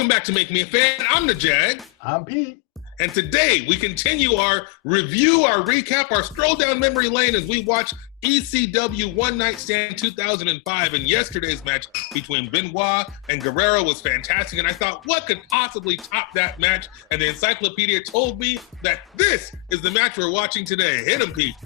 Welcome back to Make Me a Fan. I'm the Jag. I'm Pete. And today we continue our review, our recap, our stroll down memory lane as we watch ECW One Night Stand 2005. And yesterday's match between Benoit and Guerrero was fantastic. And I thought, what could possibly top that match? And the Encyclopedia told me that this is the match we're watching today. Hit him, Pete.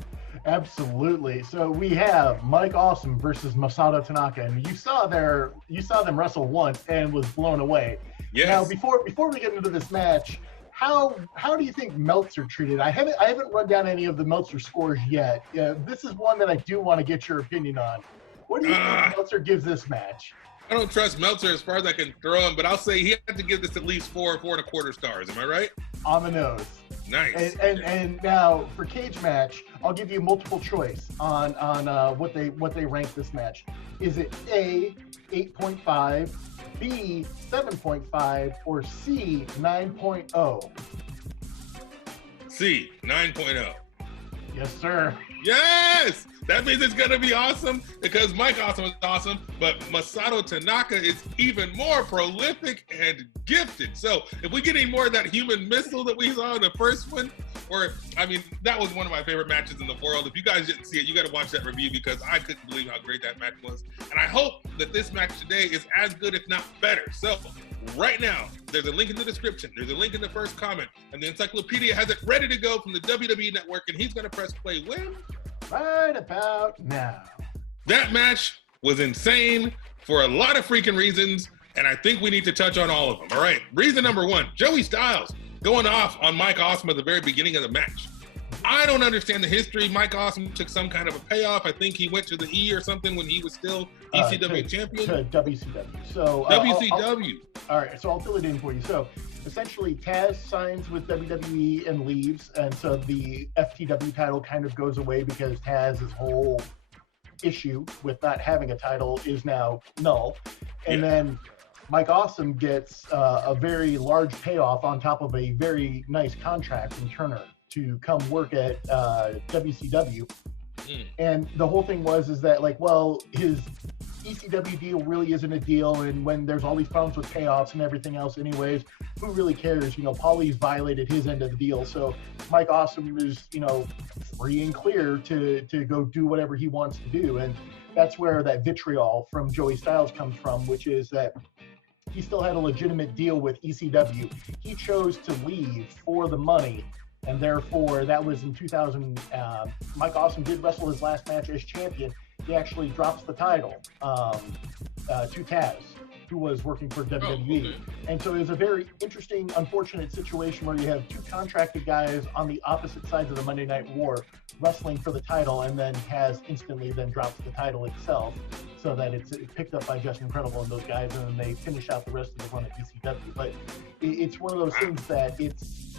Absolutely. So we have Mike Awesome versus Masato Tanaka, and you saw them wrestle once and was blown away. Yes. Now, before we get into this match, how do you think Meltzer treated? I haven't run down any of the Meltzer scores yet. This is one that I do want to get your opinion on. What do you think Meltzer gives this match? I don't trust Meltzer as far as I can throw him, but I'll say he had to give this at least 4.25 stars. Am I right? On the nose. Nice. And now for cage match, I'll give you multiple choice on what they rank this match. Is it A, 8.5, B, 7.5, or C, 9.0? C, 9.0. Yes, sir. Yes! That means it's going to be awesome because Mike Awesome is awesome, but Masato Tanaka is even more prolific and gifted. So if we get any more of that human missile that we saw in the first one, that was one of my favorite matches in the world. If you guys didn't see it, you got to watch that review because I couldn't believe how great that match was. And I hope that this match today is as good, if not better. So right now, there's a link in the description. There's a link in the first comment. And the Encyclopedia has it ready to go from the WWE Network, and he's going to press play when? Right about now. That match was insane for a lot of freaking reasons, and I think we need to touch on all of them. All right, reason number one, Joey Styles going off on Mike Awesome at the very beginning of the match. I don't understand the history. Mike Awesome took some kind of a payoff. I think he went to the E or something when he was still ECW champion. To WCW. So WCW. All right, so I'll fill it in for you. So essentially, Taz signs with WWE and leaves, and so the FTW title kind of goes away because Taz's whole issue with not having a title is now null. And then Mike Awesome gets a very large payoff on top of a very nice contract from Turner to come work at WCW. And the whole thing is that his ECW deal really isn't a deal, and when there's all these problems with payoffs and everything else anyways, who really cares? Paulie's violated his end of the deal, so Mike Awesome is, free and clear to go do whatever he wants to do. And that's where that vitriol from Joey Styles comes from, which is that he still had a legitimate deal with ECW. He chose to leave for the money, and therefore that was in 2000. Mike Awesome did wrestle his last match as champion. He actually drops the title to Taz, who was working for WWE. Okay. And so it was a very interesting, unfortunate situation where you have two contracted guys on the opposite sides of the Monday Night War wrestling for the title, and then Taz instantly then drops the title itself so that it's picked up by Just Incredible and those guys, and then they finish out the rest of the run at ECW. But it's one of those things that it's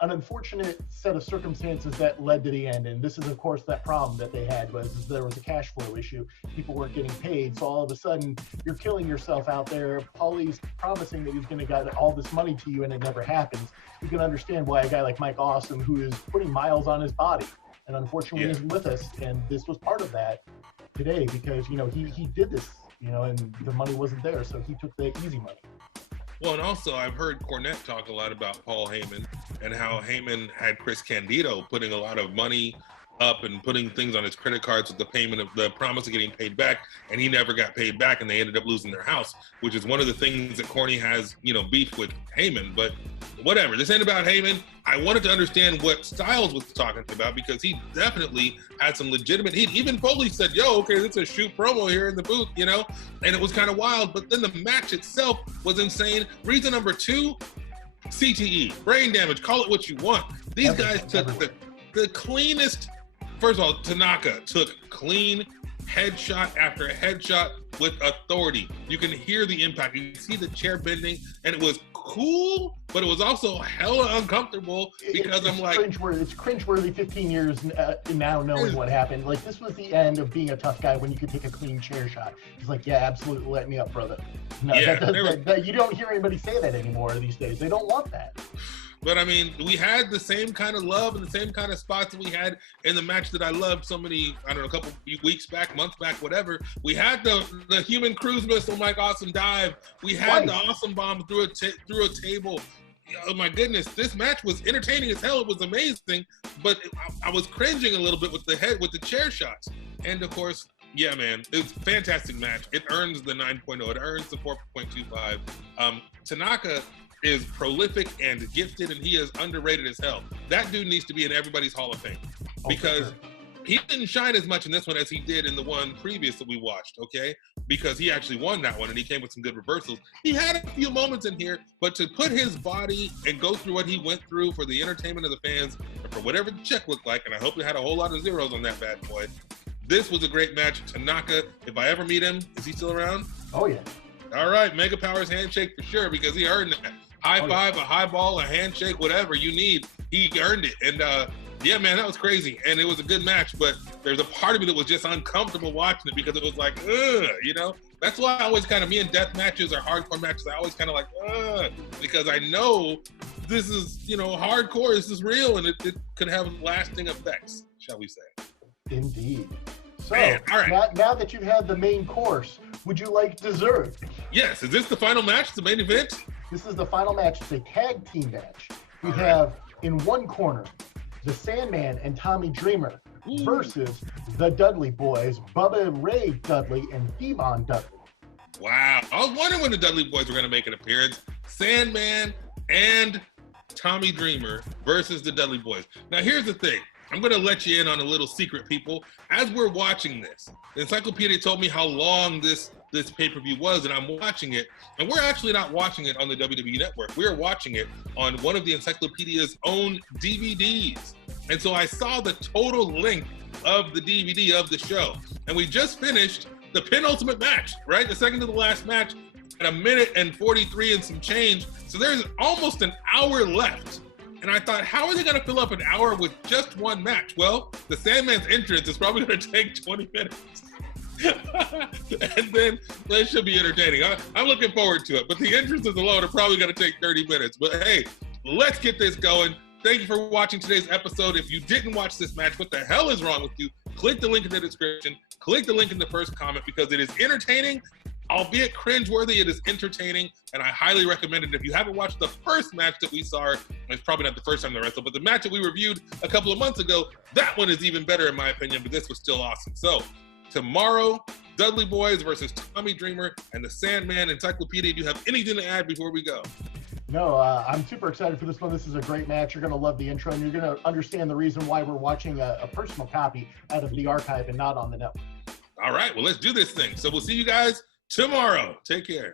an unfortunate set of circumstances that led to the end. And this is, of course, that problem that they had was there was a cash flow issue. People weren't getting paid. So all of a sudden, you're killing yourself out there. Paulie's promising that he's going to get all this money to you, and it never happens. You can understand why a guy like Mike Awesome, who is putting miles on his body, and unfortunately isn't with us. And this was part of that today because, he did this, and the money wasn't there. So he took the easy money. Well, and also I've heard Cornette talk a lot about Paul Heyman and how Heyman had Chris Candido putting a lot of money up and putting things on his credit cards with the payment of the promise of getting paid back, and he never got paid back, and they ended up losing their house, which is one of the things that Corny has, beef with Heyman. But whatever, this ain't about Heyman. I wanted to understand what Styles was talking about because he definitely had some legitimate heat. Even Foley said, yo, okay, this is a shoot promo here in the booth, and it was kind of wild. But then the match itself was insane. Reason number two, CTE, brain damage, call it what you want. These guys took the cleanest. First of all, Tanaka took clean headshot after headshot with authority. You can hear the impact. You can see the chair bending, and it was cool, but it was also hella uncomfortable because it's cringeworthy 15 years now knowing what happened. Like, this was the end of being a tough guy when you could take a clean chair shot. He's like, yeah, absolutely, let me up, brother. No, you don't hear anybody say that anymore these days. They don't want that. But I mean, we had the same kind of love and the same kind of spots that we had in the match that I loved so many, I don't know, a couple weeks back, months back, whatever. We had the human cruise missile, Mike Awesome dive. We had the awesome bomb through a table. Oh my goodness, this match was entertaining as hell. It was amazing, but I was cringing a little bit with the chair shots. And of course, yeah, man, it was a fantastic match. It earns the 9.0. It earns the 4.25. Tanaka is prolific and gifted, and he is underrated as hell. That dude needs to be in everybody's Hall of Fame because he didn't shine as much in this one as he did in the one previous that we watched, okay? Because he actually won that one and he came with some good reversals. He had a few moments in here, but to put his body and go through what he went through for the entertainment of the fans, and for whatever the check looked like, and I hope it had a whole lot of zeros on that bad boy, this was a great match. Tanaka, if I ever meet him, is he still around? Oh, yeah. All right, Mega Powers handshake for sure, because he earned that. High five, a high ball, a handshake, whatever you need, he earned it. And yeah, man, that was crazy. And it was a good match, but there's a part of me that was just uncomfortable watching it because it was like, ugh, you know? That's why I always kind of, me in death matches or hardcore matches, I always kind of like, ugh, because I know this is, you know, hardcore, this is real, and it could have lasting effects, shall we say. Indeed. So, man, all right. now that you've had the main course, would you like dessert? Yes, is this the final match, the main event? This is the final match. It's a tag team match. We have in one corner, the Sandman and Tommy Dreamer versus the Dudley Boys, Bubba Ray Dudley and Devon Dudley. Wow. I was wondering when the Dudley Boys were going to make an appearance. Sandman and Tommy Dreamer versus the Dudley Boys. Now, here's the thing. I'm going to let you in on a little secret, people. As we're watching this, the Encyclopedia told me how long this pay-per-view was, and I'm watching it, and we're actually not watching it on the WWE Network. We're watching it on one of the Encyclopedia's own DVDs. And so I saw the total length of the DVD of the show, and we just finished the penultimate match, right? The second to the last match at 1 minute and 43 and some change. So there's almost an hour left. And I thought, how are they going to fill up an hour with just one match? Well, the Sandman's entrance is probably going to take 20 minutes. And then that should be entertaining. I'm looking forward to it. But the entrances alone are probably going to take 30 minutes. But hey, let's get this going. Thank you for watching today's episode. If you didn't watch this match, what the hell is wrong with you? Click the link in the description. Click the link in the first comment because it is entertaining. Albeit cringeworthy, it is entertaining, and I highly recommend it. If you haven't watched the first match that we saw, it's probably not the first time they wrestled, but the match that we reviewed a couple of months ago, that one is even better in my opinion, but this was still awesome. So, tomorrow, Dudley Boys versus Tommy Dreamer and the Sandman. Encyclopedia, do you have anything to add before we go? No, I'm super excited for this one. This is a great match. You're going to love the intro, and you're going to understand the reason why we're watching a personal copy out of the archive and not on the network. All right, well, let's do this thing. So we'll see you guys tomorrow. Take care.